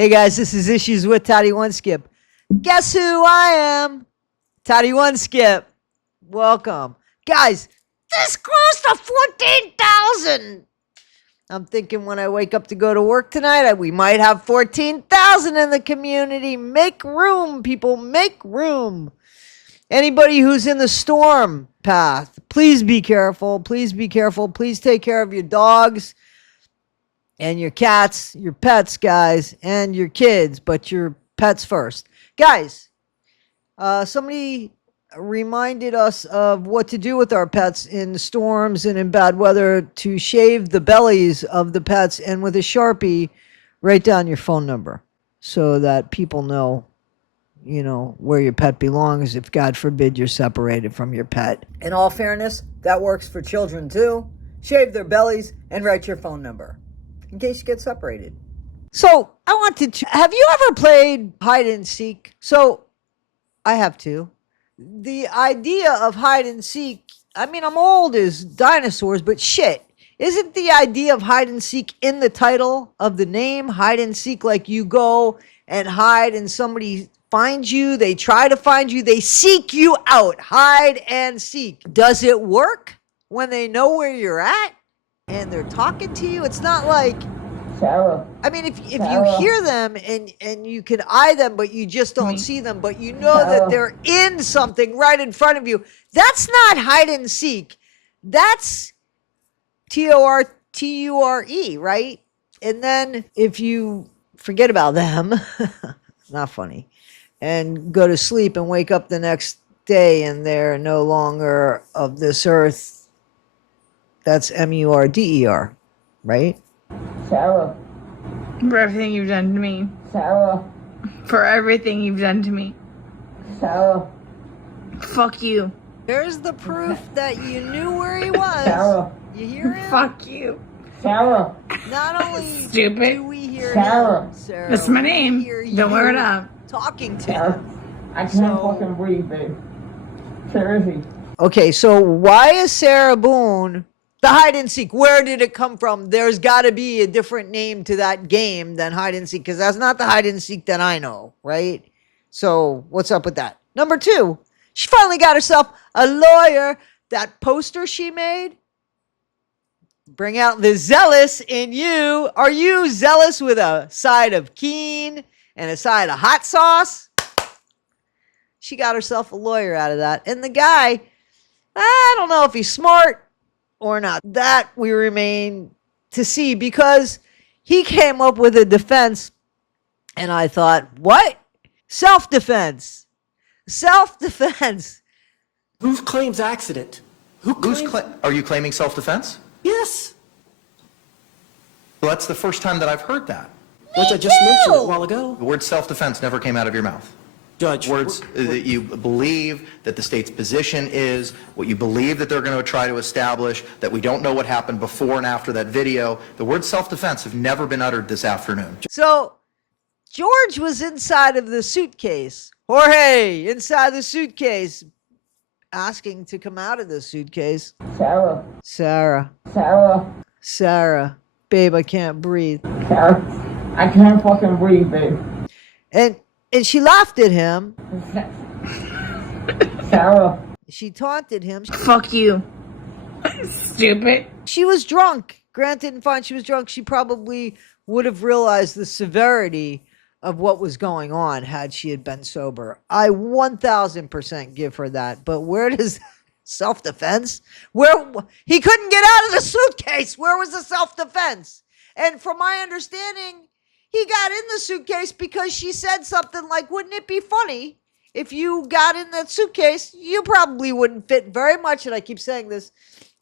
Hey guys, this is Issues with Toddy One Skip. Guess who I am? Toddy One Skip. Welcome. Guys, this close to 14,000. I'm thinking when I wake up to go to work tonight, we might have 14,000 in the community. Make room, people, make room. Anybody who's in the storm path, please be careful. Please be careful. Please take care of your dogs and your cats, your pets, guys, and your kids, but your pets first. Guys, somebody reminded us of what to do with our pets in storms and in bad weather, to shave the bellies of the pets and with a Sharpie write down your phone number so that people know, you know, where your pet belongs if, God forbid, you're separated from your pet. In all fairness, that works for children too. Shave their bellies and write your phone number in case you get separated. So I wanted to, have you ever played hide and seek? So I have too. The idea of hide and seek, I mean, I'm old as dinosaurs, but shit, isn't the idea of hide and seek in the title of the name? Hide and seek, like you go and hide and somebody finds you, they try to find you, they seek you out. Hide and seek. Does it work when they know where you're at and they're talking to you? It's not like, Sarah. I mean, if you hear them and you can eye them, but you just don't see them, but you know that they're in something right in front of you, that's not hide and seek. That's Torture, right? And then if you forget about them, not funny, and go to sleep and wake up the next day and they're no longer of this earth, that's Murder, right? Sarah. For everything you've done to me. Sarah. For everything you've done to me. Sarah. Fuck you. There's the proof that you knew where he was. Sarah. You hear him? Fuck you. Sarah. Not only Stupid. do we hear Sarah. him, Sarah, That's my we name. hear Don't wear it you up. talking to Sarah. him. I can't So- fucking breathe, babe. Seriously. Okay, so why is Sarah Boone the hide and seek? Where did it come from? There's got to be a different name to that game than hide and seek, because that's not the hide and seek that I know, right? So what's up with that? Number two, she finally got herself a lawyer. That poster she made, bring out the zealous in you. Are you zealous with a side of keen and a side of hot sauce? She got herself a lawyer out of that. And the guy, I don't know if he's smart or not. That we remain to see, because he came up with a defense and I thought, what? Self-defense. Self-defense. Who claims accident? Are you claiming self-defense? Yes. Well, that's the first time that I've heard that. Which I just mentioned a while ago. The word self-defense never came out of your mouth. Judge. Words that you believe that the state's position is, what you believe that they're going to try to establish, that we don't know what happened before and after that video. The words self-defense have never been uttered this afternoon. So George was inside of the suitcase. Jorge inside the suitcase, asking to come out of the suitcase. Sarah. Sarah. Sarah. Sarah. Babe, I can't breathe. Sarah. I can't fucking breathe, babe. And she laughed at him. Sarah. She taunted him. Fuck you. Stupid. She was drunk. Grant didn't find she was drunk. She probably would have realized the severity of what was going on had she had been sober. I 1000% give her that. But where does self-defense? Where he couldn't get out of the suitcase. Where was the self-defense? And from my understanding, he got in the suitcase because she said something like, wouldn't it be funny if you got in that suitcase? You probably wouldn't fit very much. And I keep saying this,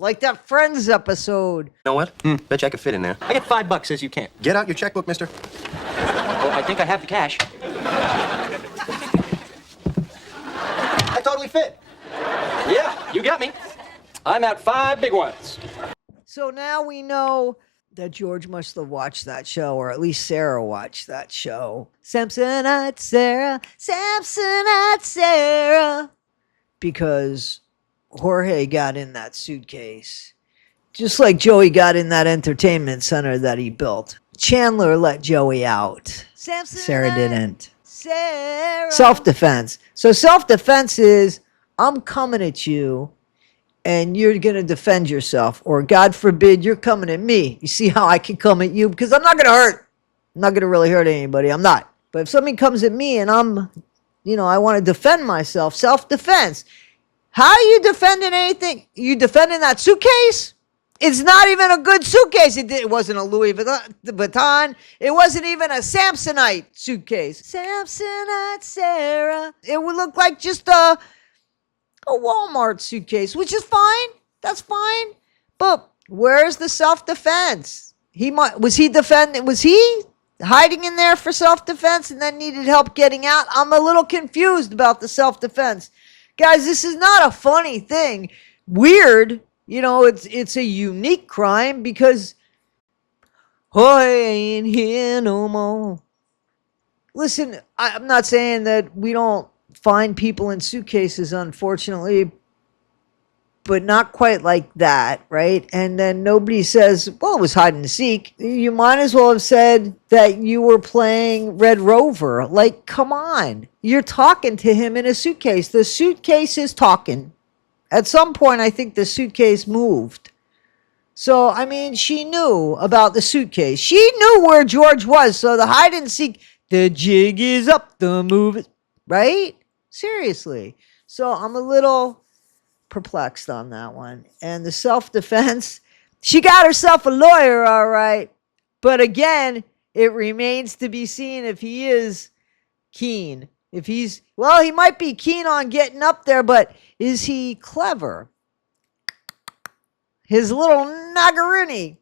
like that Friends episode. You know what? Bet you I could fit in there. I get $5, says you can't. Get out your checkbook, mister. Oh, I think I have the cash. I totally fit. Yeah, you got me. I'm out 5 big ones. So now we know that George must have watched that show, or at least Sarah watched that show. Samsonite Sarah, Samsonite Sarah. Because Jorge got in that suitcase. Just like Joey got in that entertainment center that he built. Chandler let Joey out. Sarah didn't. Self-defense. So self-defense is, I'm coming at you and you're going to defend yourself. Or God forbid, you're coming at me. You see how I can come at you? Because I'm not going to hurt. I'm not going to really hurt anybody. I'm not. But if somebody comes at me and I want to defend myself, self-defense. How are you defending anything? You defending that suitcase? It's not even a good suitcase. It wasn't a Louis Vuitton. It wasn't even a Samsonite suitcase. Samsonite Sarah. It would look like just a Walmart suitcase, which is fine. That's fine. But where's the self-defense? Was he hiding in there for self-defense and then needed help getting out? I'm a little confused about the self-defense. Guys, this is not a funny thing. Weird. It's a unique crime because I ain't here no more. Listen, I'm not saying that we don't find people in suitcases, unfortunately, but not quite like that, right? And then nobody says, well, it was hide and seek. You might as well have said that you were playing Red Rover. Like, come on. You're talking to him in a suitcase. The suitcase is talking. At some point, I think the suitcase moved. So, she knew about the suitcase. She knew where George was. So the hide and seek, the jig is up, the move is, right? Seriously. So I'm a little perplexed on that one. And the self-defense, she got herself a lawyer, all right. But again, it remains to be seen if he is keen. He might be keen on getting up there, but is he clever? His little nagarini.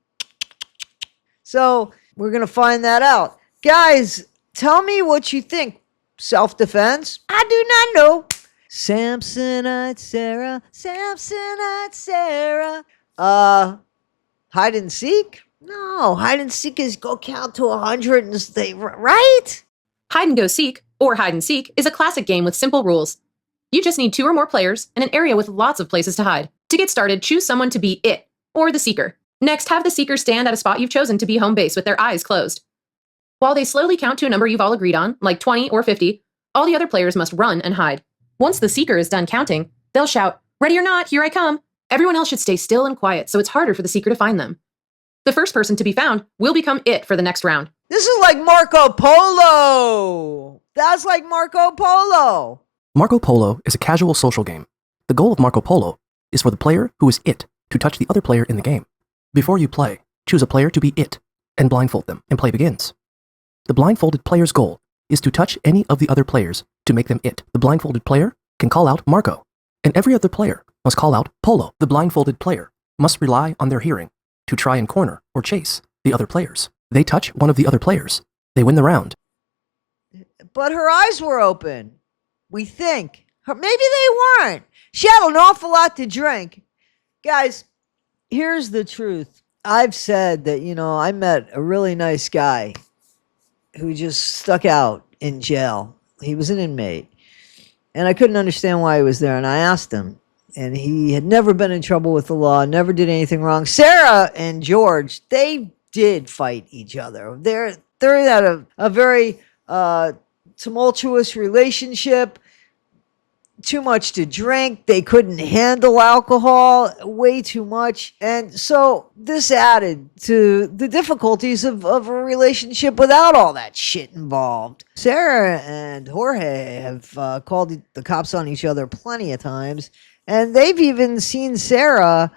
So we're going to find that out. Guys, tell me what you think. Self-defense? I do not know. Samsonite Sarah. Samsonite Sarah. Hide and seek? No, hide and seek is go count to 100 and stay, right? Hide and go seek, or hide and seek, is a classic game with simple rules. You just need 2 or more players and an area with lots of places to hide. To get started, choose someone to be it, or the seeker. Next, have the seeker stand at a spot you've chosen to be home base with their eyes closed. While they slowly count to a number you've all agreed on, like 20 or 50, all the other players must run and hide. Once the seeker is done counting, they'll shout, "Ready or not, here I come." Everyone else should stay still and quiet so it's harder for the seeker to find them. The first person to be found will become it for the next round. This is like Marco Polo. That's like Marco Polo. Marco Polo is a casual social game. The goal of Marco Polo is for the player who is it to touch the other player in the game. Before you play, choose a player to be it and blindfold them, and play begins. The blindfolded player's goal is to touch any of the other players to make them it. The blindfolded player can call out Marco, and every other player must call out Polo. The blindfolded player must rely on their hearing to try and corner or chase the other players. They touch one of the other players, they win the round. But her eyes were open. We think. Maybe they weren't. She had an awful lot to drink. Guys, here's the truth. I've said that, I met a really nice guy who just stuck out in jail. He was an inmate. And I couldn't understand why he was there. And I asked him. And he had never been in trouble with the law, never did anything wrong. Sarah and George, they did fight each other. They're at a very tumultuous relationship. Too much to drink. They couldn't handle alcohol way too much. And so this added to the difficulties of a relationship without all that shit involved. Sarah and Jorge have called the cops on each other plenty of times. And they've even seen Sarah,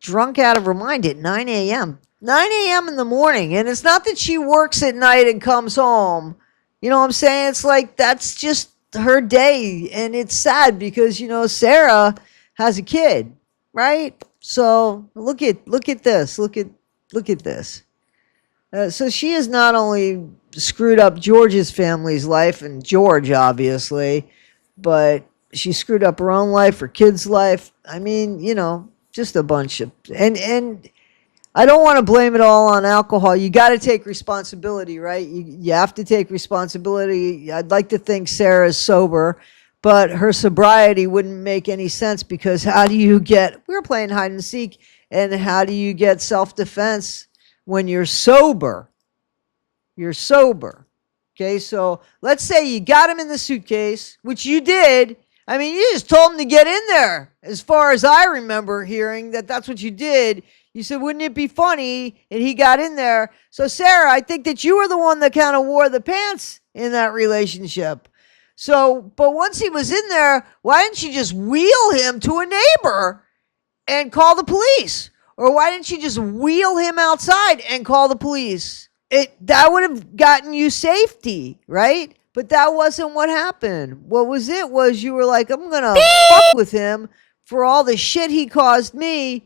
drunk out of her mind at 9 a.m. 9 a.m. in the morning. And it's not that she works at night and comes home. You know what I'm saying? It's like that's just her day. And it's sad because, Sarah has a kid, right? So look at this. Look at this. So she has not only screwed up George's family's life, and George, obviously, but she screwed up her own life, her kid's life. Just a bunch of... And I don't want to blame it all on alcohol. You got to take responsibility, right? You have to take responsibility. I'd like to think Sarah's sober, but her sobriety wouldn't make any sense because how do you we were playing hide and seek, And how do you get self-defense when you're sober? You're sober. Okay, so let's say you got him in the suitcase, which you did. I mean, you just told him to get in there. As far as I remember hearing that's what you did. You said, wouldn't it be funny? And he got in there. So, Sarah, I think that you were the one that kind of wore the pants in that relationship. So, but once he was in there, why didn't you just wheel him to a neighbor and call the police? Or why didn't you just wheel him outside and call the police? That would have gotten you safety, right? But that wasn't what happened. What was it was you were like, I'm going to fuck with him for all the shit he caused me,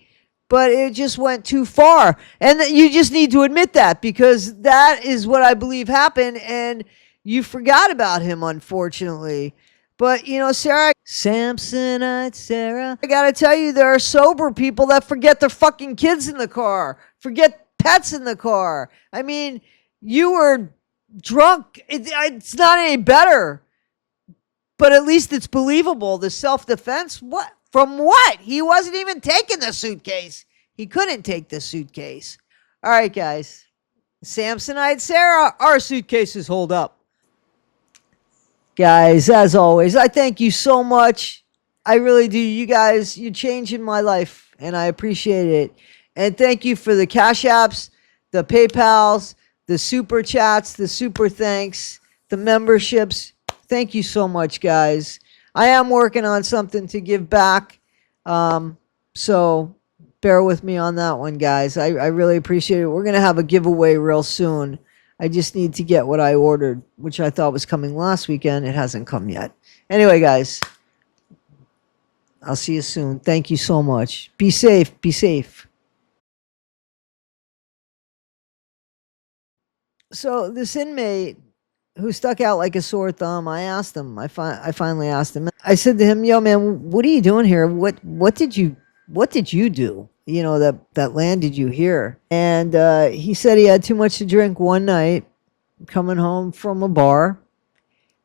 but it just went too far. And you just need to admit that, because that is what I believe happened, and you forgot about him, unfortunately. But, you know, Sarah, Samsonite Sarah, I got to tell you, there are sober people that forget their fucking kids in the car, forget pets in the car. I mean, you were drunk. It's not any better, but at least it's believable. The self-defense, what? From what? He wasn't even taking the suitcase. He couldn't take the suitcase. All right, guys. Samsonite Sarah, our suitcases hold up. Guys, as always, I thank you so much. I really do. You guys, you're changing my life, and I appreciate it. And thank you for the Cash Apps, the PayPals, the Super Chats, the Super Thanks, the memberships. Thank you so much, guys. I am working on something to give back, so bear with me on that one, guys. I really appreciate it. We're going to have a giveaway real soon. I just need to get what I ordered, which I thought was coming last weekend. It hasn't come yet. Anyway, guys, I'll see you soon. Thank you so much. Be safe. Be safe. So this inmate who stuck out like a sore thumb, I asked him. I finally asked him. I said to him, "Yo, man, what are you doing here? What did you do? You know, that landed you here?" And he said he had too much to drink one night, coming home from a bar,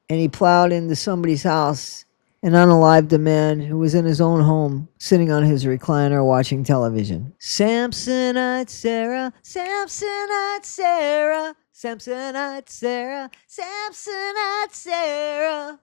and he plowed into somebody's house and unalived a man who was in his own home, sitting on his recliner watching television. Samsonite Sarah, Samsonite Sarah, Samsonite Sarah, Samsonite Sarah.